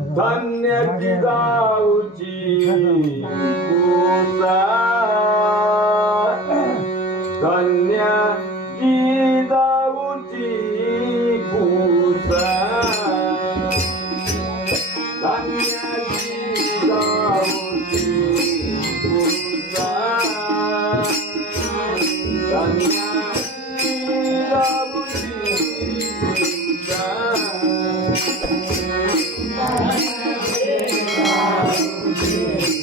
धन्य दिगा ऊंची पूसा धन्य Yeah.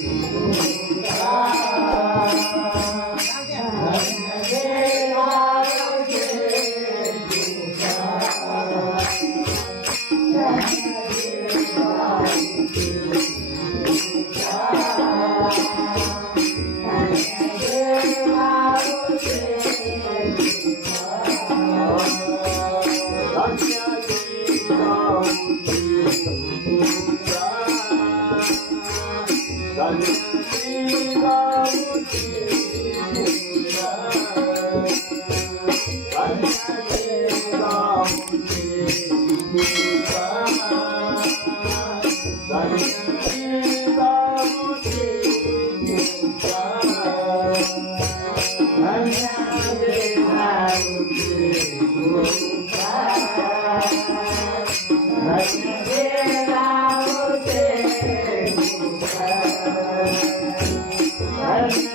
Thank you.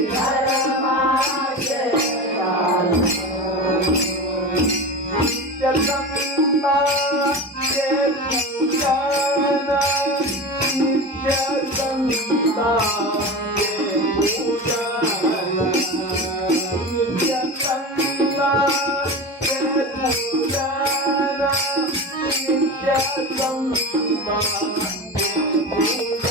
Thank you.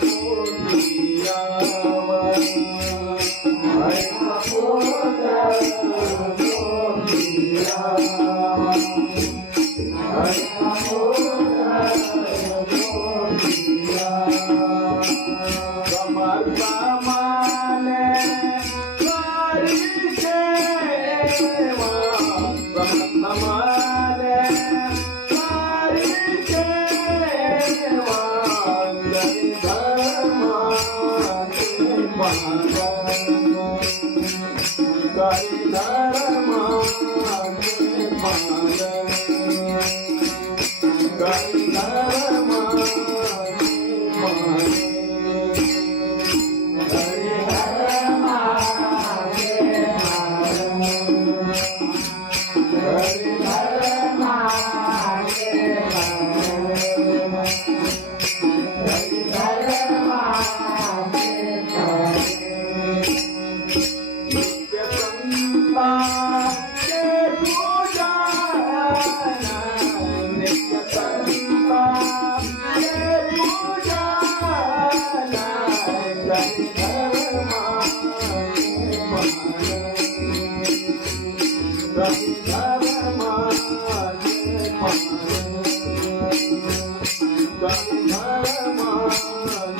धर्म Gaurama